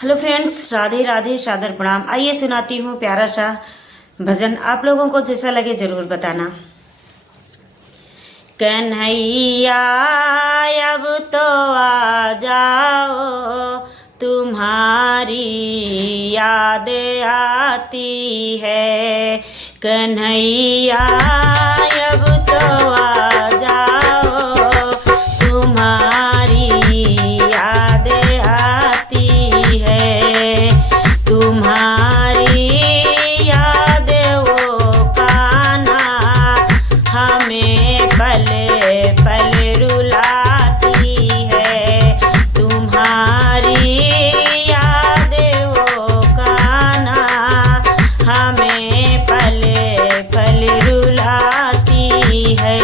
Hello friends, Radhe Radhe, सादर प्रणाम। आइए सुनाती हूँ प्यारा सा भजन। आप लोगों को जैसा लगे ज़रूर बताना। कन्हैया अब तो आ जाओ, तुम्हारी याद आती है। कन्हैया अब तो आ जाओ, तुम्हारी याद आती है। तुम्हारी याद वो कान्हा हमें पल पल रुलाती है। तुम्हारी याद वो कान्हा हमें पल पल रुलाती है।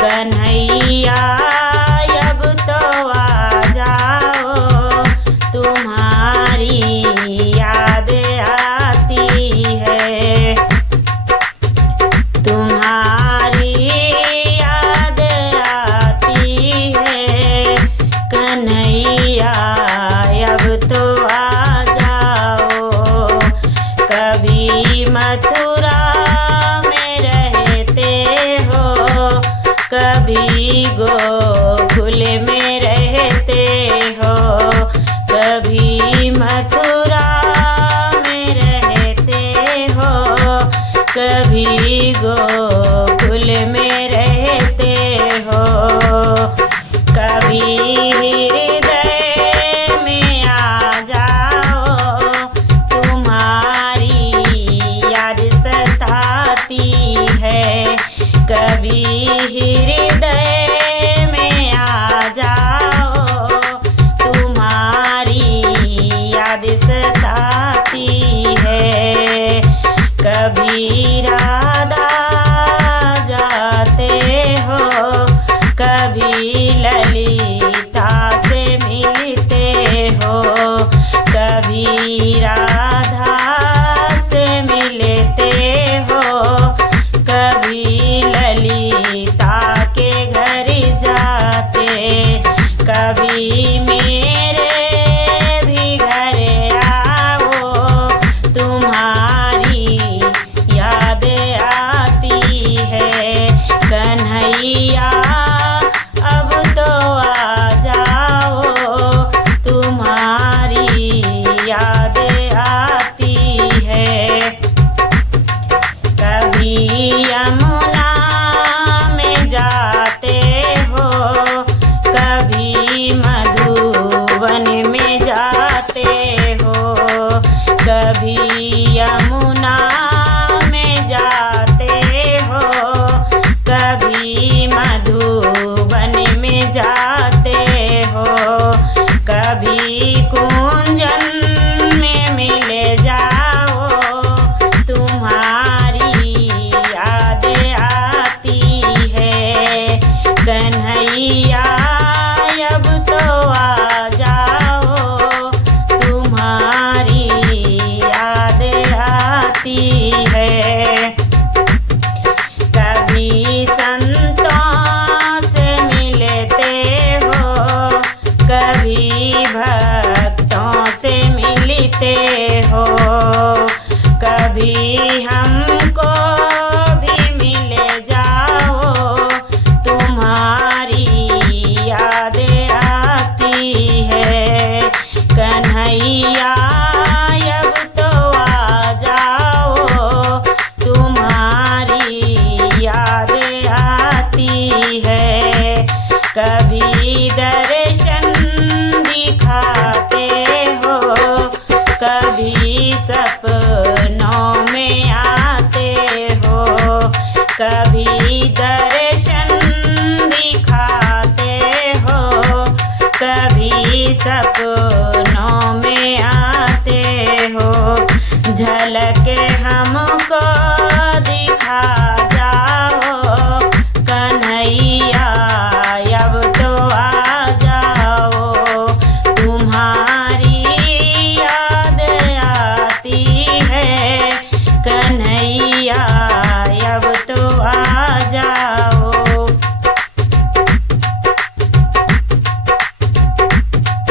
कन्हैया अब तो आ जाओ, तुम्हारी याद आती है। तुम्हारी याद आती है। कन्हैया अब तो आ जाओ। कभी मथुरा में रहते हो, कभी गोकुल में रहते हो। कभी मथुरा में रहते हो, कभी गोकुल में रहते हो। कभी हृदय में आ जाओ, तुम्हारी याद सताती है। कभी हृदय में आ जाओ, तुम्हारी याद सताती है। कभी राधा जाते हो, कभी ललिता से मिलते हो। कभी राधा से मिलते हो, कभी ललिता के घर जाते। कभी मेरे भी घर आओ, तुम्हारी याद आती है। कन्हैया अब तो आ जाओ, तुम्हारी याद आती है। कभी यमुना में जाते हो, कभी मधुबन में जाते हो। कभी यमुना में जाते हो, कभी मधुबन में जाते हो। कभी कुंजन में मिल जाओ, तुम्हारी याद आती है। कन्हैया अब तो आ जाओ, तुम्हारी याद आती है। कभी संतों से मिलते हो, कभी भक्तों से मिलते हो। कभी हमको भी मिल जाओ, तुम्हारी याद आती है। कन्हैया अब तो आ जाओ, तुम्हारी याद आती है। कभी दर्शन दिखाते हो, कभी सपनों में आते हो। कभी दर्शन दिखाते हो, कभी सपनों